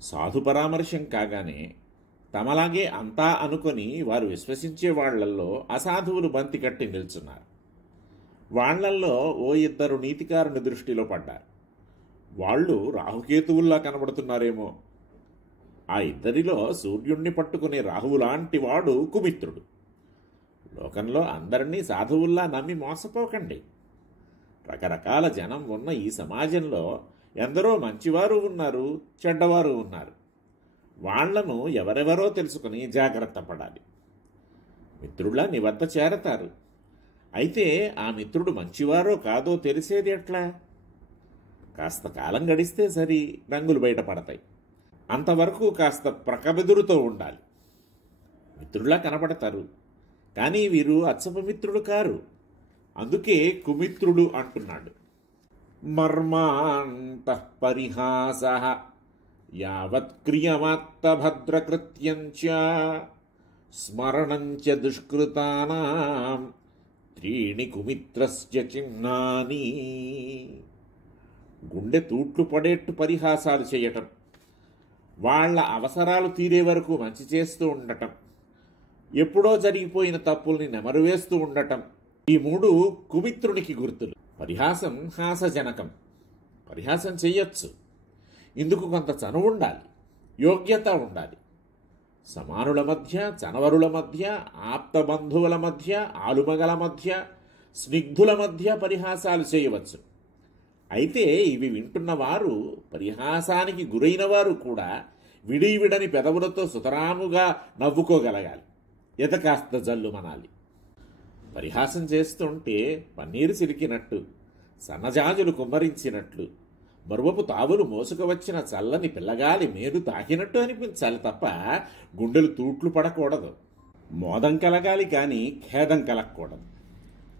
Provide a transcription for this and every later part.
సాధు పరామర్శం కాగానే తమలాగే అంతా అనుకొని వారు విశ్వసించే వాళ్లల్లో అసాధువులు బంతి కట్టి నిల్చున్నారు. వాళ్లల్లో ఓ ఇద్దరు నీతికారుని దృష్టిలో పడ్డారు. వాళ్ళు రాహుకేతువుల్లా కనబడుతున్నారేమో. ఆ ఇద్దరిలో సూర్యుణ్ణి పట్టుకునే రాహువులాంటి వాడు కుమిత్రుడు. లోకంలో అందరినీ సాధువుల్లా నమ్మి మోసపోకండి. రకరకాల జనం ఉన్న ఈ సమాజంలో ఎందరో మంచివారు ఉన్నారు, చెడ్డవారు ఉన్నారు. వాళ్లను ఎవరెవరో తెలుసుకుని జాగ్రత్త పడాలి. మిత్రుల్లా నీ వద్ద చేరతారు. అయితే ఆ మిత్రుడు మంచివారో కాదో తెలిసేది ఎట్లా? కాస్త కాలం గడిస్తే సరి, రంగులు బయటపడతాయి. అంతవరకు కాస్త ప్రకబెదురుతో ఉండాలి. మిత్రుల్లా కనపడతారు, కానీ వీరు అచ్చపు మిత్రుడు కారు. అందుకే కుమిత్రుడు అంటున్నాడు. మర్మాంత పరిహాస యావత్క్రియమాత్తభద్రకృత్యంచ స్మరణంచ దుష్కృతానాం త్రీణి కుమిత్రస్య చిహ్నాని. గుండె తూట్లు పడేట్టు పరిహాసాలు చేయటం, వాళ్ల అవసరాలు తీరే వరకు మంచి చేస్తూ ఉండటం, ఎప్పుడో జరిగిపోయిన తప్పుల్ని నెమరువేస్తూ ఉండటం, ఈ మూడు కుమిత్రునికి గుర్తులు. పరిహాసం హాసజనకం. పరిహాసం చెయ్యొచ్చు. ఇందుకు కొంత చనువు ఉండాలి, యోగ్యత ఉండాలి. సమానుల మధ్య, చనవరుల మధ్య, ఆప్తబంధువుల మధ్య, ఆలుమగల మధ్య, స్నిగ్ధుల మధ్య పరిహాసాలు చేయవచ్చు. అయితే ఇవి వింటున్న వారు, పరిహాసానికి గురైన వారు కూడా విడివిడని పెదవులతో సుతరాముగా నవ్వుకోగలగాలి. కాస్త జల్లు మనాలి. పరిహాసం చేస్తుంటే పన్నీరు సిరికినట్టు, సన్నజాజులు కుమ్మరించినట్లు, మరువపు తావులు మోసుకువచ్చిన చల్లని పిల్లగాలి మేలు తాకినట్టు అనిపించాలి తప్ప గుండెలు తూట్లు పడకూడదు. మోదం కలగాలి కానీ ఖేదం కలగకూడదు.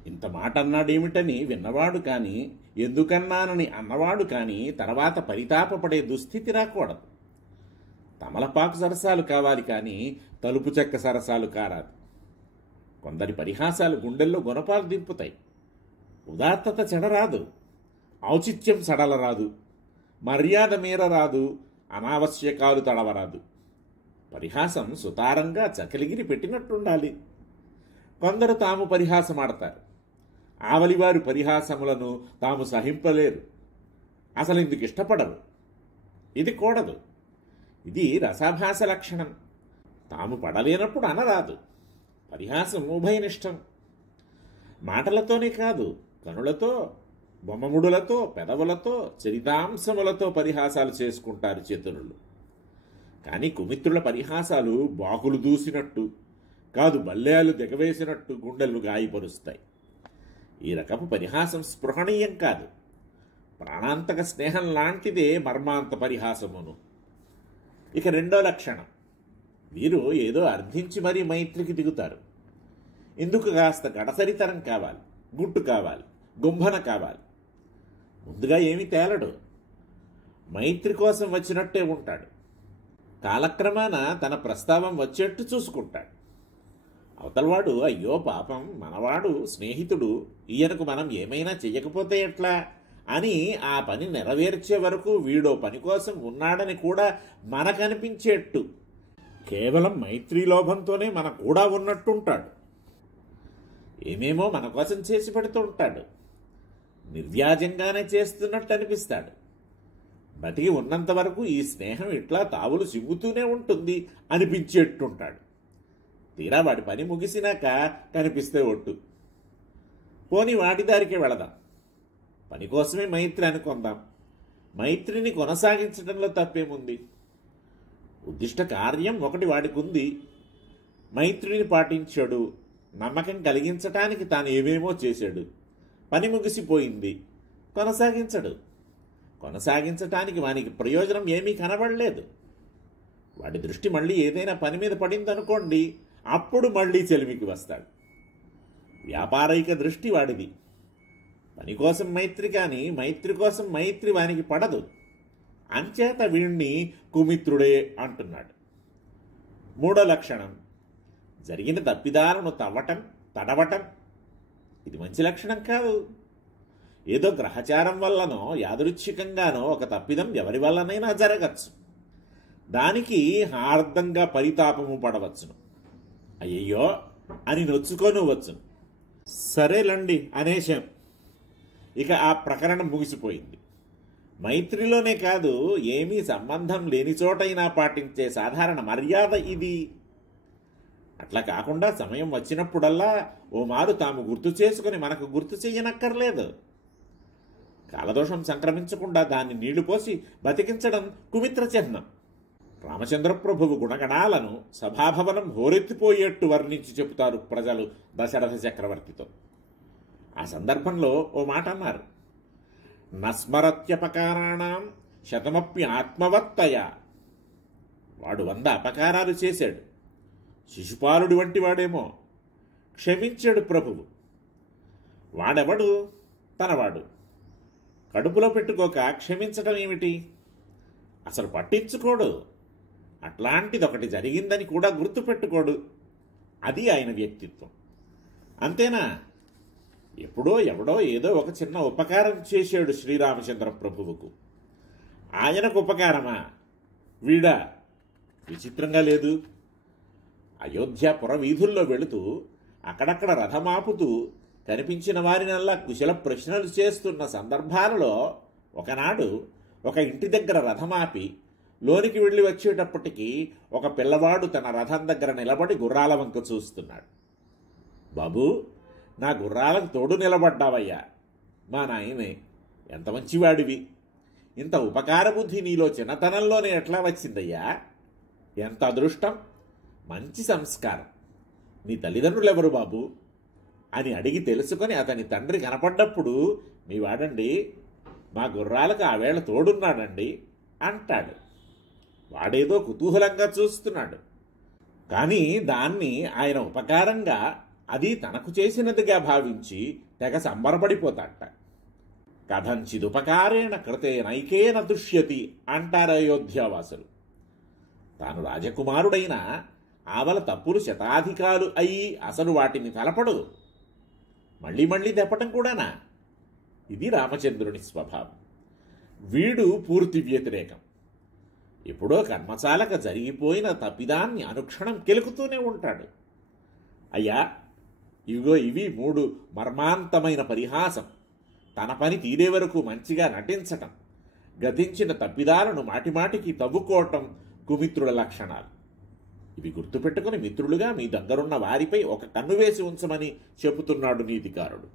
ఇంత మాట అన్నాడేమిటని విన్నవాడు కానీ, ఎందుకన్నానని అన్నవాడు కానీ తర్వాత పరితాపపడే దుస్థితి రాకూడదు. తమలపాకు సరసాలు కావాలి కానీ తలుపు చెక్క సరసాలు కారాదు. కొందరి పరిహాసాలు గుండెల్లో గుణపాలు దింపుతాయి. ఉదాత్తత చెడరాదు, ఔచిత్యం సడలరాదు, మర్యాద మీరరాదు, అనావశ్యకాలు తడవరాదు. పరిహాసం సుతారంగా చకలిగిరి పెట్టినట్టుండాలి. కొందరు తాము పరిహాసమాడతారు. ఆవలివారి పరిహాసములను తాము సహింపలేరు. అసలు ఇందుకు ఇష్టపడరు. ఇది కూడదు. ఇది రసాభాస లక్షణం. తాము పడలేనప్పుడు అనరాదు. పరిహాసం ఉభయనిష్టం. మాటలతోనే కాదు, కనులతో, బొమ్మముడులతో, పెదవులతో, చరితాంశములతో పరిహాసాలు చేసుకుంటారు చతురులు. కానీ కుమిత్రుల పరిహాసాలు బాకులు దూసినట్టు కాదు, బల్లేలు దిగవేసినట్టు గుండెలు గాయపరుస్తాయి. ఈ రకపు పరిహాసం స్పృహణీయం కాదు. ప్రాణాంతక స్నేహం లాంటిదే మర్మాంత పరిహాసమును. ఇక రెండో లక్షణం, వీరు ఏదో అర్థించి మరీ మైత్రికి దిగుతారు. ఇందుకు కాస్త గడసరితనం కావాలి, గుట్టు కావాలి, గుంభన కావాలి. ముందుగా ఏమీ తేలడు. మైత్రి కోసం వచ్చినట్టే ఉంటాడు. కాలక్రమాన తన ప్రస్తావం వచ్చేట్టు చూసుకుంటాడు. అవతలవాడు అయ్యో పాపం, మనవాడు, స్నేహితుడు, ఈయనకు మనం ఏమైనా చెయ్యకపోతే ఎట్లా అని ఆ పని నెరవేర్చే వరకు వీడో పని కోసం ఉన్నాడని కూడా మనకనిపించేట్టు కేవలం మైత్రీ లోభంతోనే మన కూడా ఉన్నట్టుంటాడు. ఏమేమో మన కోసం చేసి పెడుతూ ఉంటాడు. నిర్వ్యాజంగానే చేస్తున్నట్టు అనిపిస్తాడు. బతికి ఉన్నంత వరకు ఈ స్నేహం ఇట్లా తావులు సిగ్గుతూనే ఉంటుంది అనిపించేట్టుంటాడు. తీరా వాడి పని ముగిసినాక కనిపిస్తే ఒట్టు. పోని వాటి దారికే వెళదాం. పని కోసమే మైత్రి అనుకుందాం. మైత్రిని కొనసాగించడంలో తప్పేముంది? ఉద్దిష్ట కార్యం ఒకటి వాడికుంది. మైత్రిని పాటించాడు. నమ్మకం కలిగించటానికి తాను ఏమేమో చేశాడు. పని ముగిసిపోయింది. కొనసాగించడు. కొనసాగించటానికి వానికి ప్రయోజనం ఏమీ కనబడలేదు. వాడి దృష్టి మళ్ళీ ఏదైనా పని మీద పడిందనుకోండి, అప్పుడు మళ్ళీ చెలిమికి వస్తాడు. వ్యాపారైక దృష్టి వాడిది. పని కోసం మైత్రి కానీ మైత్రి కోసం మైత్రి వానికి పడదు. అంచేత వీణ్ణి కుమిత్రుడే అంటున్నాడు. మూడో లక్షణం, జరిగిన తప్పిదాలను తడవటం. ఇది మంచి లక్షణం కాదు. ఏదో గ్రహచారం వల్లనో యాదృచ్ఛికంగానో ఒక తప్పిదం ఎవరి వల్లనైనా జరగచ్చు. దానికి హార్దంగా పరితాపము పడవచ్చును. అయ్యయ్యో అని నొచ్చుకొని వచ్చును. సరేలండి అనేశాం. ఇక ఆ ప్రకరణం ముగిసిపోయింది. మైత్రిలోనే కాదు, ఏమీ సంబంధం లేని చోటైనా పాటించే సాధారణ మర్యాద ఇది. అట్లా కాకుండా సమయం వచ్చినప్పుడల్లా ఓ మారు తాము గుర్తు చేసుకుని మనకు గుర్తు చెయ్యనక్కర్లేదు. కాలదోషం సంక్రమించకుండా దాన్ని నీళ్లు పోసి బతికించడం కుమిత్ర చిహ్నం. రామచంద్రప్రభువు గుణగణాలను సభాభవనం హోరెత్తిపోయేట్టు వర్ణించి చెబుతారు ప్రజలు దశరథ చక్రవర్తితో. ఆ సందర్భంలో ఓ మాట అన్నారు. నస్మరత్యపకారాణం శతమప్య ఆత్మవత్తయ. వాడు 100 అపకారాలు చేశాడు, శిశుపాలుడి వంటి వాడేమో, క్షమించాడు ప్రభువు. వాడెవడు? తనవాడు. కడుపులో పెట్టుకోక క్షమించటం ఏమిటి? అసలు పట్టించుకోడు. అట్లాంటిదొకటి జరిగిందని కూడా గుర్తుపెట్టుకోడు. అది ఆయన వ్యక్తిత్వం. అంతేనా? ఎప్పుడో ఎవడో ఏదో ఒక చిన్న ఉపకారం చేశాడు శ్రీరామచంద్ర ప్రభువుకు. ఆయనకు ఉపకారమా? వీడా? విచిత్రంగా లేదు? అయోధ్య పురవీధుల్లో వెళుతూ అక్కడక్కడ రథమాపుతూ కనిపించిన వారినల్లా కుశల ప్రశ్నలు చేస్తున్న సందర్భాలలో ఒకనాడు ఒక ఇంటి దగ్గర రథమాపి లోనికి వెళ్ళి వచ్చేటప్పటికీ ఒక పిల్లవాడు తన రథం దగ్గర నిలబడి గుర్రాల వంక చూస్తున్నాడు. బాబూ, నా గుర్రాలకు తోడు నిలబడ్డావయ్యా. మా నాయనే, ఎంత మంచివాడివి. ఇంత ఉపకార బుద్ధి నీలో చిన్నతనంలోనే ఎట్లా వచ్చిందయ్యా? ఎంత అదృష్టం, మంచి సంస్కారం. నీ తల్లిదండ్రులెవరు బాబు అని అడిగి తెలుసుకొని అతని తండ్రి కనపడ్డప్పుడు, మీ వాడండి, మా గుర్రాలకు ఆవేళ తోడున్నాడండి అంటాడు. వాడేదో కుతూహలంగా చూస్తున్నాడు, కానీ దాన్ని ఆయన ఉపకారంగా, అది తనకు చేసినదిగా భావించి తెగ సంబరపడిపోతాట. కథంచిదుపకారేణ కృతే నైకేన దుష్యతి అంటారు అయోధ్యావాసులు. తాను రాజకుమారుడైనా ఆవల తప్పులు శతాధికాలు అయి అసలు వాటిని తలపడు. మళ్ళీ మళ్ళీ తెప్పటం కూడానా? ఇది రామచంద్రుని స్వభావం. వీడు పూర్తి వ్యతిరేకం. ఎప్పుడో కర్మచాలక జరిగిపోయిన తప్పిదాన్ని అనుక్షణం కెలుకుతూనే ఉంటాడు. అయ్యా, ఇవిగో ఇవి 3 మర్మాంతమైన పరిహాసం. తన పని తీరే వరకు మంచిగా నటించటం, గతించిన తప్పిదాలను మాటిమాటికి తవ్వుకోవటం కుమిత్రుల లక్షణాలు. ఇవి గుర్తుపెట్టుకుని మిత్రులుగా మీ దగ్గరున్న వారిపై ఒక కన్ను వేసి ఉంచమని చెబుతున్నాడు నీతికారుడు.